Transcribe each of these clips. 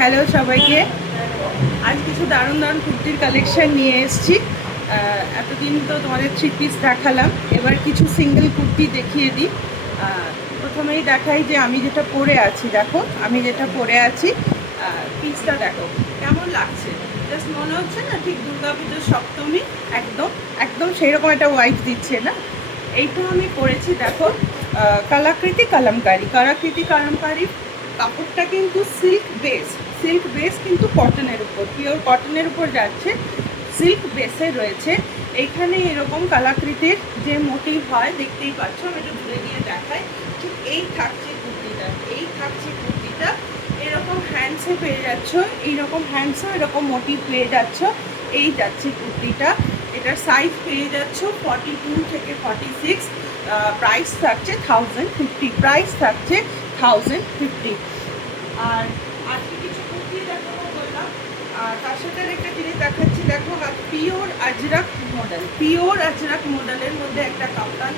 Hello সবাইকে। আজ কিছু দারুণ দারুণ কুর্তির কালেকশন নিয়ে এসেছি। এতদিন তো তোমাদের থ্রি পিস দেখালাম, এবার কিছু সিঙ্গেল কুর্তি দেখিয়ে দিই। প্রথমেই দেখাই যে আমি যেটা পরে আছি, দেখো আমি যেটা পরে আছি, পিসটা দেখো কেমন লাগছে। জাস্ট মনে হচ্ছে না ঠিক দুর্গা পুজোর সপ্তমী, একদম একদম সেই রকম একটা ওয়াইফ দিচ্ছে না। এইটা আমি পরেছি, দেখো কালাকৃতি কালামকারি। কাপড়টা কিন্তু সিল্ক বেস কিন্তু কটনের উপর, পিওর কটনের উপর যাচ্ছে, সিল্ক বেসে রয়েছে। এইখানে এরকম কালাকৃতির যে মোটিভ হয় দেখতেই পাচ্ছ, আমি একটু দূরে দিয়ে দেখাই। ঠিক এই থাকছে কুর্তিটা, এরকম হ্যান্ডসে পেয়ে যাচ্ছ, এইরকম হ্যান্ডসও এরকম মোটিভ পেয়ে যাচ্ছ। এই যাচ্ছে কুর্তিটা, এটার সাইজ পেয়ে যাচ্ছ 42 থেকে 46। প্রাইস থাকছে 1050। আর আজকে কিছু কুর্তি দেখাবো বললাম, আর তার সাথে একটা জিনিস দেখাচ্ছি, দেখো পিওর আজরাক মডেলের মধ্যে একটা কাপ্তান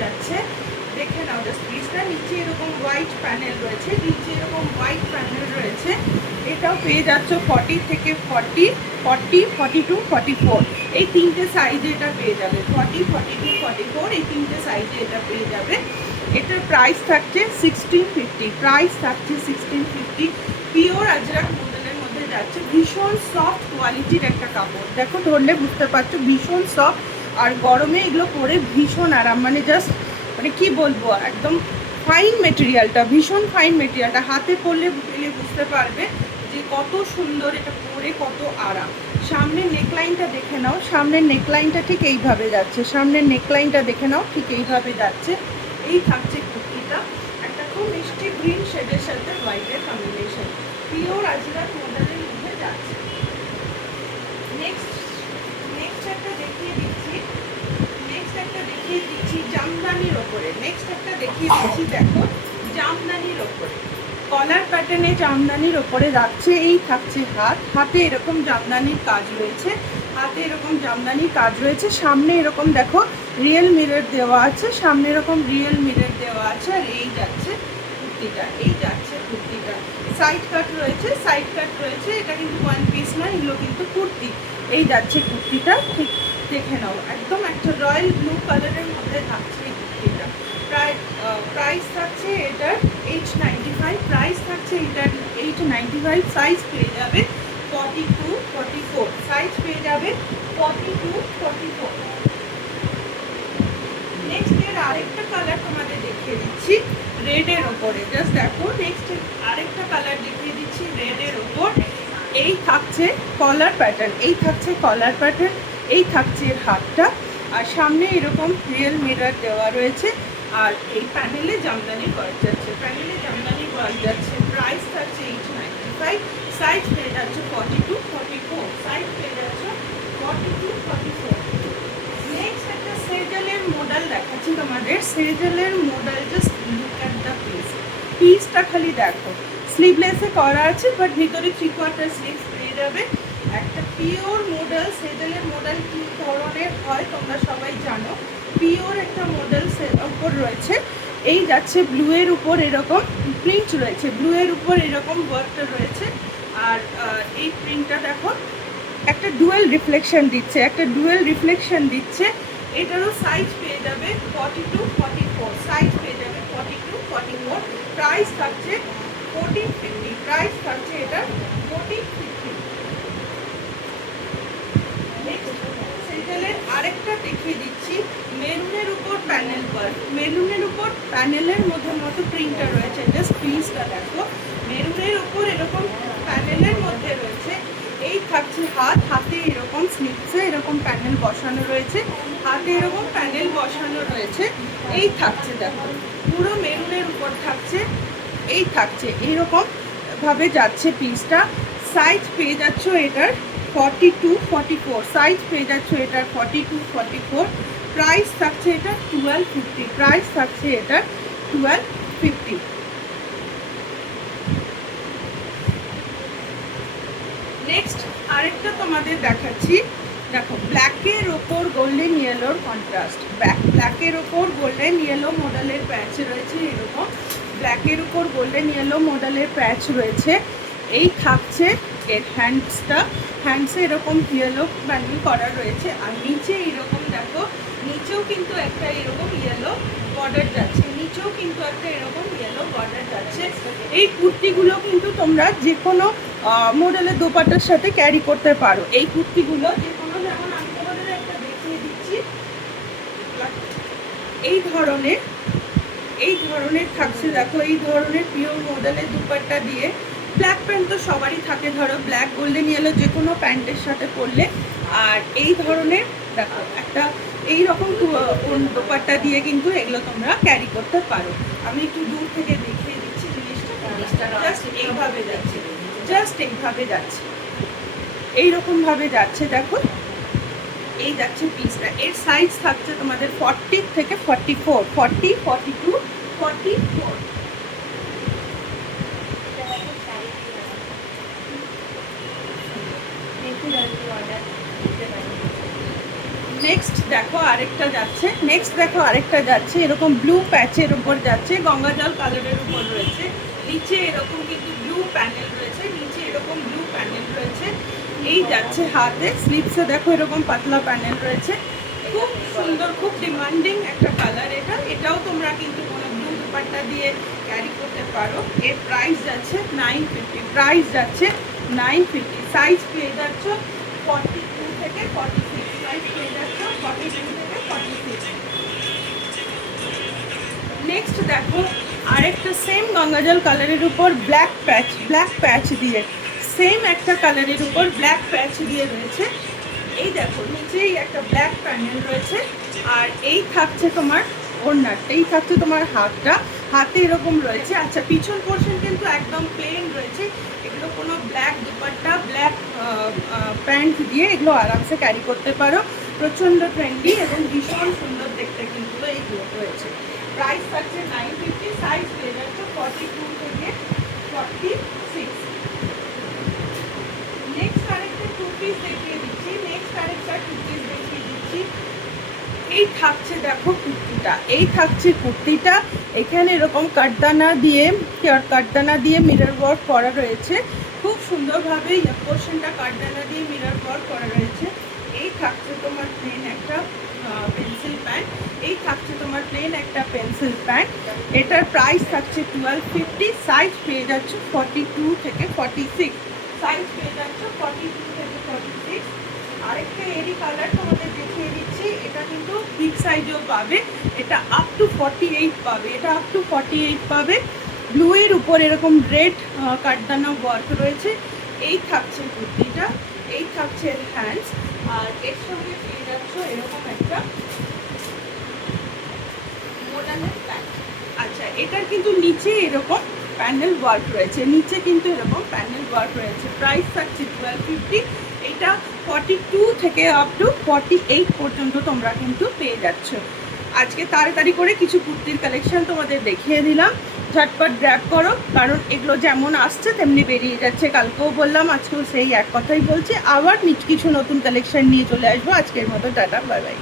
যাচ্ছে, দেখে নাও জাস্ট পিসটা। নিচে এরকম হোয়াইট প্যানেল রয়েছে, এটাও পেয়ে যাচ্ছ 40 থেকে 42, 44 এই তিনটে সাইজে এটা পেয়ে যাবে। 40, 42, 44 এই তিনটে সাইজে এটা পেয়ে যাবে। এটার প্রাইস থাকছে 1650। পিওর আজরাক মডেলের মধ্যে যাচ্ছে, ভীষণ সফট কোয়ালিটির একটা কাপড়। দেখো ধরলে বুঝতে পারছো, ভীষণ সফট, আর গরমে এগুলো পরে ভীষণ আরাম। মানে কি বলবো, একদম ফাইন মেটেরিয়ালটা, ভীষণ ফাইন মেটেরিয়ালটা। হাতে পরলে বুঝতে পারবে যে কত সুন্দর, এটা পরে কত আরাম। সামনের নেকলাইনটা দেখে নাও, ঠিক এইভাবে যাচ্ছে। এই থাকছে কুর্তিটা, একটা খুব মিষ্টি গ্রিন শেডের সাথে হোয়াইটের কম্বিনেশন, পিওর আজরাক মডেলের মধ্যে যাচ্ছে। নেক্সট একটা দেখিয়ে দিচ্ছি জামদানির ওপরে। দেখো জামদানির ওপরে, কলার প্যাটার্নে জামদানির ওপরে যাচ্ছে। এই থাকছে হাতে এরকম জামদানির কাজ রয়েছে, সামনে এরকম দেখো রিয়েল মিরর দেওয়া আছে, আর এই যাচ্ছে কুর্তিটা। সাইড কাট রয়েছে, এটা কিন্তু ওয়ান পিস নয়, এগুলো কিন্তু কুর্তি। এই যাচ্ছে কুর্তিটা, ঠিক দেখে নাও, একদম একটা রয়্যাল ব্লু কালারের মধ্যে থাকছে এই কুর্তিটা। প্রাইস থাকছে এটার 895, সাইজ পেয়ে যাবে 42, 44। নেক্সট এর আরেকটা কালার তোমাদের দেখিয়ে দিচ্ছি রেডের ওপরে। জাস্ট দেখো, নেক্সট আরেকটা কালার দেখিয়ে দিচ্ছি রেডের ওপর। এই থাকছে কলার প্যাটার্ন, এই থাকছে হাতটা, আর সামনে এরকম রিয়েল মিরর দেওয়া রয়েছে, আর এই প্যানেলে জামদানি করা যাচ্ছে, প্রাইস থাকছে 895, সাইজ পেয়ে যাচ্ছে 42, 44। নেক্সট একটা সেজেলের মডেল দেখাচ্ছি তোমাদের, জাস্ট লুক অ্যাট দ্য পিসটা খালি দেখো। স্লিভলেসে করা আছে, বাট ভিতরে 3/4 স্লিভস পেয়ে যাবে। একটা পিওর মডেল, সেজেলের মডেল কি ধরনের হয় তোমরা সবাই জানো, পিওর একটা মডেল উপর রয়েছে। এই যাচ্ছে ব্লু এর উপর এরকম প্রিন্ট রয়েছে, ওয়ার্কটা রয়েছে, আর এই প্রিন্টটা দেখো একটা ডুয়েল রিফ্লেকশন দিচ্ছে। এটারও সাইজ পেয়ে যাবে 42, 44, প্রাইস থাকছে 1450, এটা 1450। নেক্সট সেজেলের আরেকটা দেখিয়ে দিচ্ছি, মেরুনের উপর প্যানেলের মতো প্রিন্টটা রয়েছে। জাস্ট পিসটা দেখো, মেরুনের উপর এরকম প্যানেলের মধ্যে রয়েছে। এই থাকছে হাতে এরকম স্লিভসে এরকম প্যানেল বসানো রয়েছে, এই থাকছে দেখো পুরো মেরুনের উপর থাকছে, এই থাকছে এইরকম ভাবে যাচ্ছে পিসটা। সাইজ পেয়ে যাচ্ছ এটার 42, 44, প্রাইস থাকছে এটা 1250। নেক্সট আরেকটা তোমাদের দেখাচ্ছি, দেখো ব্ল্যাকের ওপর গোল্ডেন ইয়েলোর কন্ট্রাস্ট, ব্ল্যাকের ওপর গোল্ডেন ইয়েলো মডেলের প্যাচ রয়েছে এরকম, ব্ল্যাকের উপর গোল্ডেন ইয়েলো মডেলের প্যাচ রয়েছে। এই থাকছে এর হ্যান্ডসে এরকম ইয়েলো প্যানেল করা রয়েছে। আর নিচে এরকম দেখো, নিচেও কিন্তু একটা এরকম ইয়েলো বর্ডার যাচ্ছে, নিচেও কিন্তু একটা এরকম ইয়েলো বর্ডার যাচ্ছে। এই কুর্তিগুলো কিন্তু তোমরা যে কোনো মডেলের দোপাট্টার সাথে ক্যারি করতে পারো। এই কুর্তিগুলো যে কোনো, যেমন আমি তোমাদের একটা দেখিয়ে দিচ্ছি, এই ধরনের থাকছে দেখো, এই ধরনের পিওর মডেলের দুপাট্টা দিয়ে। ব্ল্যাক প্যান্ট তো সবারই থাকে, ধরো ব্ল্যাক গোল্ডেন ইয়েলো যে কোনো প্যান্টের সাথে পরলে। আর এই ধরনের দেখো একটা এইরকম দোপাট্টা দিয়ে কিন্তু এগুলো তোমরা ক্যারি করতে পারো। আমি একটু দূর থেকে দেখিয়ে দিচ্ছি জিনিসটা। জাস্ট এইভাবে যাচ্ছে, এইরকম ভাবে যাচ্ছে দেখো। এই যাচ্ছে পিসটা। এর সাইজ থাকছে তোমাদের 40 থেকে 44, 40, 42, 44। নেক্সট দেখো আরেকটা যাচ্ছে এরকম ব্লু প্যাচের উপর যাচ্ছে, গঙ্গা জল কালারের উপর রয়েছে। নিচে এরকম কিন্তু ব্লু প্যানেল রয়েছে, এই যাচ্ছে হাতে। স্লিভসে দেখো এরকম পাতলা প্যানেল রয়েছে, খুব সুন্দর, খুব ডিমান্ডিং একটা কালার এটা। এটাও তোমরা কিন্তু কোনো ব্লু দুপাট্টা দিয়ে ক্যারি করতে পারো। এর প্রাইস যাচ্ছে 950, সাইজ পেয়ে যাচ্ছ 42 থেকে 46, সাইজ পেয়ে যাচ্ছ 42 থেকে 46। নেক্সট দেখো আরেকটা সেম গঙ্গাজল কালারের উপর ব্ল্যাক প্যাচ দিয়ে, সেম একটা কালারের উপর ব্ল্যাক প্যাচ দিয়ে রয়েছে। এই দেখো নিচেই একটা ব্ল্যাক প্যানেল রয়েছে। আর এই থাকছে তোমার ওড়নাটা, এই থাকছে তোমার হাতে এরকম রয়েছে। আচ্ছা, পিছন পোর্শন কিন্তু একদম প্লেন রয়েছে। এগুলো কোনো ব্ল্যাক দুপাট্টা, ব্ল্যাক প্যান্ট দিয়ে এগুলো আরামসে ক্যারি করতে পারো। প্রচণ্ড ট্রেন্ডি এবং ভীষণ সুন্দর দেখতে কিন্তু এইগুলো রয়েছে। প্রাইস থাকছে 950, সাইজ পেয়ে যাচ্ছে 42 থেকে 46। নেক্সট আরেকটা টু পিস দেখিয়ে দিচ্ছি, এই থাকছে দেখো কুর্তিটা। এখানে এরকম কাটদানা দিয়ে মিরর ওয়ার্ক করা রয়েছে, খুব সুন্দরভাবে পোর্শনটা কাটদানা দিয়ে মিরর ওয়ার্ক করা রয়েছে। এই থাকছে তোমার প্লেন একটা পেন্সিল প্যান্ট, এটার প্রাইস থাকছে 1250, সাইজ পেয়ে যাচ্ছে 42 থেকে 46, আরেকটা এরই কালার তোমাদের দেখিয়ে দিচ্ছি। এটা কিন্তু বিগ সাইজও পাবে, এটা আপ টু 48 পাবে। ব্লু এর উপর এরকম রেড কাটদানা ওয়ার্ক রয়েছে। এই থাকছে কুর্তিটা, এই থাকছে হ্যান্ডস। আর এর সঙ্গে পেয়ে যাচ্ছ এরকম একটা মডার্নের প্যান্ট। আচ্ছা, এটার কিন্তু নিচে এরকম প্যানেল ওয়ার্ক রয়েছে, প্রাইস থাকছে 1250। এটা 42 থেকে আপ টু 48 পর্যন্ত তোমরা কিন্তু পেয়ে যাচ্ছ। আজকে তাড়াতাড়ি করে কিছু কুর্তির কালেকশন তোমাদের দেখিয়ে দিলাম, ঝটপট গ্র্যাব করো, কারণ এগুলো যেমন আসছে তেমনি বেরিয়ে যাচ্ছে। কালকেও বললাম, আজকেও সেই এক কথাই বলছি, আবার কিছু নতুন কালেকশন নিয়ে চলে আসবো। আজকের মতো টাটা, বাই বাই।